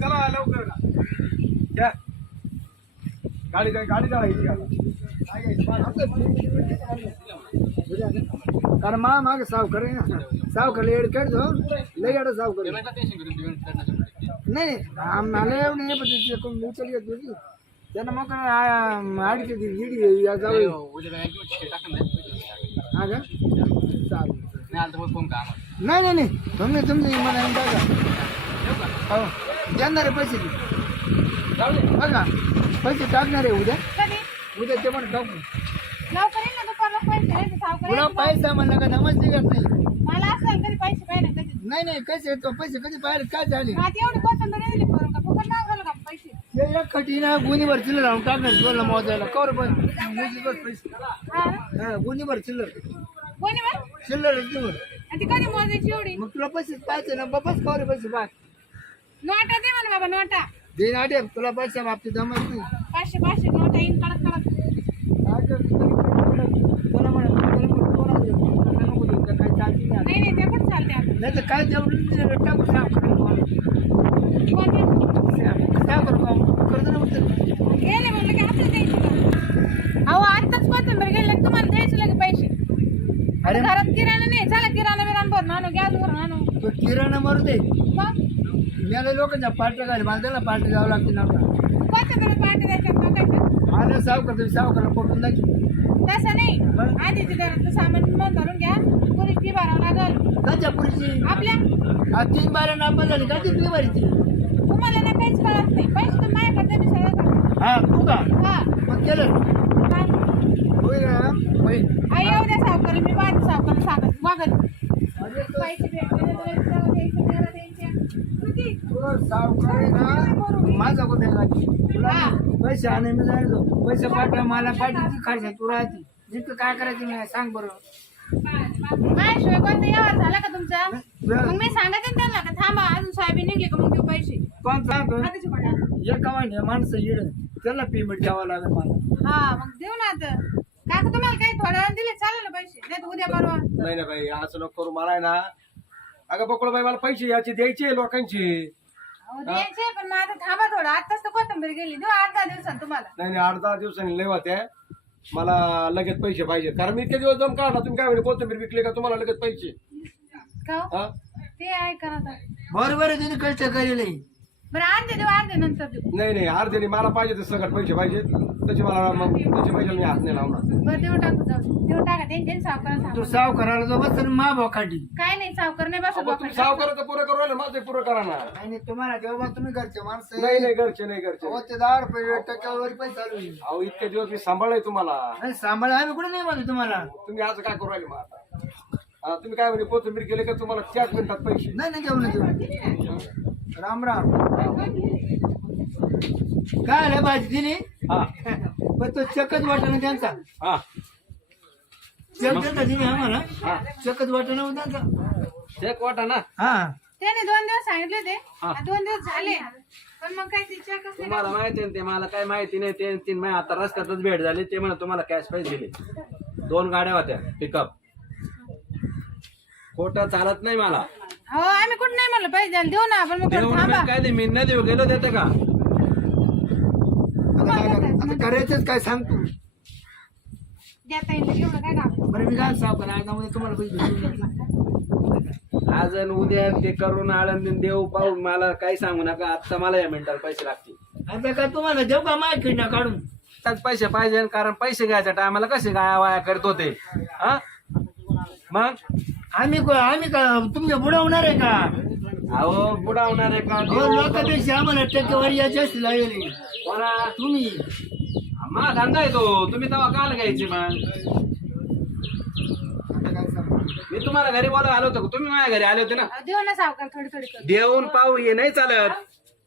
चला लवकर घ्या गाडी गाडी कारण माग सावकार सावकार एड काढतो लय गाडा सावकार नाही मला एवढं नाही पण उचल घेत होती त्यांना मग आडकी इडी जाऊ हा का नाही नाही नाही तुम्ही तुमची मला टाका हो देणार पैसे बघा पैसे टाकणार आहे उद्या उद्या ते पण टाकू तुला पैसा म्हणलं का समज निघत नाही मला असेल तरी पैसे पाहिजे नाही नाही कसे पैसे कधी पाहिले काय झाले एवढी कोथिंबीर दिली करून का फुकट नाव घालू का पैसे ते एक खटीना गुन्हीवर चिल्लर लावून टाकणार तुला मोजायला कवर पण पैसे हा गुन्हीवर चिल्लर कोणी मग चिल्लर ती कधी मोजायची एवढी मग तुला पैसे पाहिजे ना बाबाच कवर पैसे पाच नोटा दे मला बाबा नोटा दे नाटे तुला पैसा बाबतीत जमत नाही 500 नोटा येईन कडक कडक नाही नाही ते पण चालते आता नाही तर काय जेवढं टाकू साफ गेले म्हणलं की आपलं द्यायचं अहो आताच कोथिंबीर गेले तुम्हाला द्यायचं लगे पैसे अरे घरात किराणा नाही चला किराणा बिराणा भरून आणू गॅस भरून आणू तो किराणा मारू दे मग मला लोकांच्या पार्ट्या घाल मला त्याला पार्टी जावं लागते ना कोथिंबीर पाठी द्यायच्यात टाकायचं आलं सावकार तुम्ही सावकाराला पटून दाखी तसं नाही आधीच घरातलं सामान मग भरून घ्या पुरी फी भरावं लागल काच्या पुरीची आपल्या 3 बारा नापण झाली का ती फी भरायची तुम्हाला ना काहीच कळत नाही पैसे तुम्ही माझ्याकडे मी सगळं करतो हा तू का हा मग केलं काय होय ना होय आई एवढ्या सावकार मी माझ्या सावकार सांगत वागत पैसे भेटले तर द्यायचे किती सावकार आहे ना माझा कुठे लागली तुला पैसे आणे मी जायचो पैसे पाठवा मला पाठीची खायचं तू राहते जितकं काय करायचं नाही सांग बरं माझ्याशिवाय कोणता व्यवहार झाला का तुमचा मग मी सांगते त्यांना का थांबा अजून सोयाबीन निघले का मग देऊ पैसे पण सांगतो आताची पडा. एका महिन्या माणसं येड त्याला पेमेंट द्यावं लागेल मला हा मग देऊ ना आता काका तुम्हाला काही थोड्या वेळ दिले चालेल ना पैसे नाही तर उद्या परवा नाही ना बाई असं नको करू मला आहे ना अगं बकुळ बाई मला पैसे याचे द्यायचे लोकांचे अहो, द्यायचे पण मग आता थांबा थोडं आताच तर कोथिंबीर गेली देऊ 8-10 दिवसात तुम्हाला नाही नाही 8-10 दिवसांनी लय होत्या मला लगेच पैसे पाहिजे कारण मी इतके दिवस जम काढला तुम्ही काय म्हणे कोथिंबीर विकले का तुम्हाला लगेच पैसे का हो? हा ते आहे का आता बरोबर आहे तिने कष्ट करेल बरं अर्धे देऊ अर्धे नंतर देऊ नाही नाही अर्ध्याने मला पाहिजे ते सगळं पैसे पाहिजे त्याचे मला मग त्याचे पैसे मी हात नाही लावणार बरं देऊ टाकू जाऊ देऊ टाका त्यांच्या सावकाराला तू सांगू सावकाराला जो बस मा बोकाटी काय नाही सावकार नाही बसू तुम्ही सावकाराचं पुरं करू राहिले माझं पुरं करा ना आणि तुम्हाला तेव्हा तुम्ही घरचे माणसं नाही नाही घरचे नाही घरचे हो, ते 10 रुपये टक्क्यावर पैसे चालू आहे. अहो इतके दिवस मी सांभाळलंय तुम्हाला नाही सांभाळ आम्ही कुठे नाही म्हणतो तुम्हाला तुम्ही आज काय करू राहिले मग आता हा, तुम्ही काय म्हणे कोथिंबीर केले का तुम्हाला 4 मिनिटात पैसे नाही नाही घेऊन येतो राम राम काय आलं भाजी दिली हा पण तो चकच वाटा ना त्यांचा हा चक देता दिली आम्हाला चकच वाटा ना त्यांचा चेक वाटा ना हा त्याने 2 दिवस सांगितले ते 2 दिवस झाले पण मग काय तिच्या कसं तुम्हाला माहिती आहे ना ते मला काही माहिती नाही ते 3 महिने आता रस्त्यातच भेट झाली ते म्हणा तुम्हाला कॅश पैसे दिले 2 गाड्या होत्या पिकअप खोटं चालत नाही मला हो आम्ही कुठं नाही म्हणलं पैसे द्यायला देऊ ना आपण मग देऊ थांबा नका काय ते मी नाही देऊ गेलो देते का आता करायचंच काय सांग तू देता येईल एवढं काय काम बरं मी काय सावकार आज ना तुम्हाला पैसे देऊन टाकले. आज आणि उद्या ते करून आळंदीन देऊ पाहू मला काही सांगू नका आता मला या मिनिटाला पैसे लागतील आता काय तुम्हाला देऊ का माझ्याकडनं काढून त्याच पैसे पाहिजे कारण पैसे घ्यायच्या टायमाला कसे गाया वाया करत होते हा मग आम्ही का तुमच्या बुडवणार आहे का अहो बुडावणार आहे का हो लोकांपेक्षा आम्हाला टक्केवारी या जास्त लागेल कोणा तुम्ही मा धंदा आहे तो तुम्ही तेव्हा काल घ्यायचे मग मी तुम्हाला घरी बोलायला आलो होतो तुम्ही माझ्या घरी आले होते ना देऊ ना सावकार थोडी थोडी करून देऊन पाहू हे नाही चालत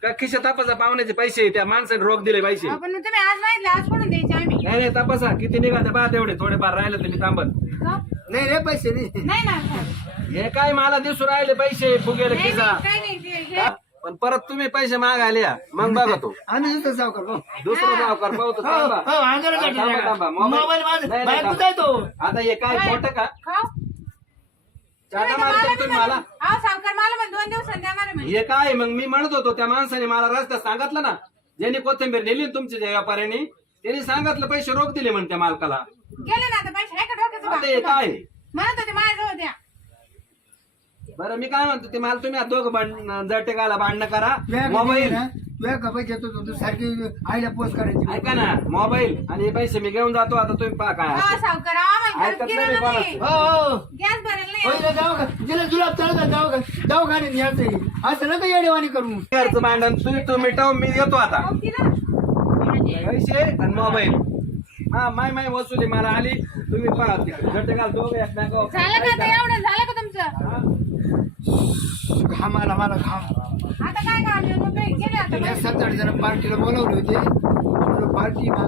का खिशा तपासा पाहुण्याचे पैसे त्या माणसाने रोख दिले पैसे आपण तुम्ही आज माहितलं आज कोणून द्यायचे आम्ही नाही नाही तपासा किती निघाले पहा तेवढे थोडेफार राहिले तुम्ही थांबत का? नाही रे पैसे नाही नाही ना हे काय मला दिसू राहिले पैसे फुगेले नाही, खिसा नाही, काही नाही ते- हे पण परत तुम्ही पैसे मागायला या मग बघा तो आम्ही दुसरं सावकार भाऊ. दुसरा सावकार पाहतो हो, हो, अंगाला काढलं थांबा, जरा. थांबा. मोबाईल माझा नाही, बायकोचा आहे तो. आता हे काय खोटं का खाऊ चाटा मारता तुम्ही मला हा सावकार मला पण 2 दिवसांनी देणार आहे म्हणे. हे काय मग मी म्हणत होतो त्या माणसाने मला रस्त्यात सांगितलं ना ज्यांनी कोथिंबीर नेली ना तुमच्या त्या व्यापाऱ्यांनी त्यांनी सांगितलं पैसे रोख दिले म्हणते मालकाला गेले ना आता पैसे आहे का डोक्याचं आता हे काय म्हणत होते माझ्याजवळ द्या. बरं मी काय म्हणतो ते मला तुम्ही दोघं जटेकाला भांडणं करा तुझ्या का मोबाईल ना, तुझ्या का पैसे येतो तू सारखी आईला पोस्ट करायची ऐका ना मोबाईल आणि हे पैसे मी घेऊन जातो आता तुम्ही पहा काय हा असेल. सावकार आम्हाला ऐकत घरात नाही किराणा नाही. हो हो गॅस भरायला नाही. पहिलं जिला जुलाब चालू दवाखान्यात न्यायचं असं नका येडेवाणी करू घरचं भांडण तुम्ही मिटव मी देतो आता अहो, तिला पैसे आणि मोबाईल हा माय वसुली मला आली तुम्ही पहा तिकडे जटेकाल दोघं एकमेकावर झालं का आता एवढं झालं का तुमचं घाम आला मला घाम आता काय काम आहे? मग काही गेले आता त्या 7-8 जण पार्टीला बोलावले होते पार्टी काय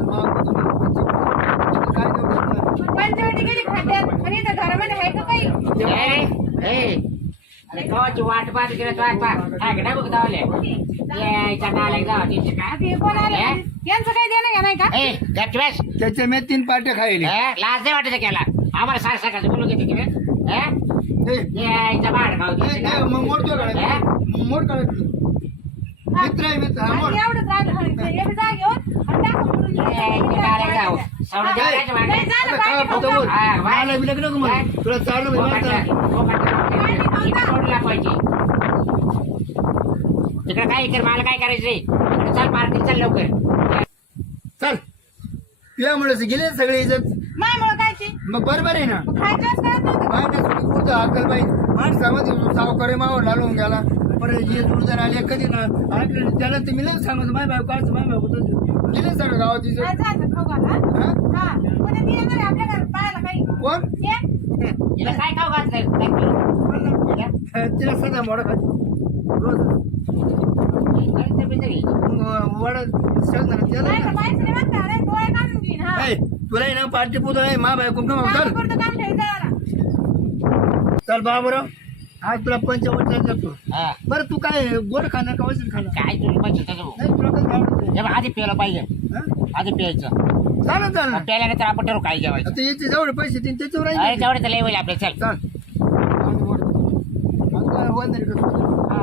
करू पंचवटी गेली खात्यात आणि इथं घरामध्ये आहे का काही अरे गावाची वाट पाहत गेलं तो काय बघ धावले यायचा नालायक जावा तिथे काय आता हे कोण आले? यांचं काही देणं घ्या नाही का ए गपचूप बस. त्याच्या मी 3 पार्ट्या खायले लाज नाही वाटत केला आम्हाला सार सकाळचं बोलू घेते की यायचा भाड खाऊ तिथे का? मग मोडतो काढायचं मोड काढायचं मित्र आहे मित्र हा मोड आणि एवढंच राहिलं हा, इथं एक जाग घेऊन आणि टाकून म्हणून यायचं नालायक जाऊ सवडं जेवायचं भाड. नाही, झालं, पाणी खाऊ बोल का? हा, वाय. मला बिलक नको म्हणून तुला चालू तोडला पाहिजे तिकडे काय कर मला काय करायचं रे तिकडे चल पार्टी चल लवकर चल तुझ्यामुळे गेले सगळे इज्जत मायामुळं काय ते? मग बरोबर आहे ना मग खायचं असं करत नव्हतं. माणसाचं अक्कल पाहिजे माणसामध्ये सावकारी मावर लावून गेला परत हे जोडदार आले कधी ना ऐकलं नाही. त्याला ते मी नाही सांगतो माय बायको काढचं माय बायको गेले सगळं गावात काय इज्जत जायचं खाऊ घाला? हा? हा. उद्या ती येणार आहे आपल्या घरात पाहायला काही. कोण ये. तिला काय खाऊ घातलं तिला सध्या मोडा खाली रोज वडा सांगणार त्याला नाही तर ना. बाईचं नाही म्हणता, अरे डोळे काढून घेईन, हा. ए, तुला आहे ना पार्टी पुतो आहे मा बायको का काम चल करतो, काम ठेवायचं जरा. चल बाबूराव आज तुला पंचवटला जातो हा बरं तू काय गोड खाणार का वैसे खाणार काय तुला पैसे त्याचं भाऊ? नाही तुला कसं आवडतं? हे बघ, आधी प्यायला पाहिजे हा? आधी प्यायचं चालेल चालेल प्यायल्यानंतर आपण ठरवू काय जेवायचं आता याचे जेवढे पैसे देईन त्याच्यावर अरे राहील तेवढे तर लय होईल आपलं चल चाल आज वंदन करतो हा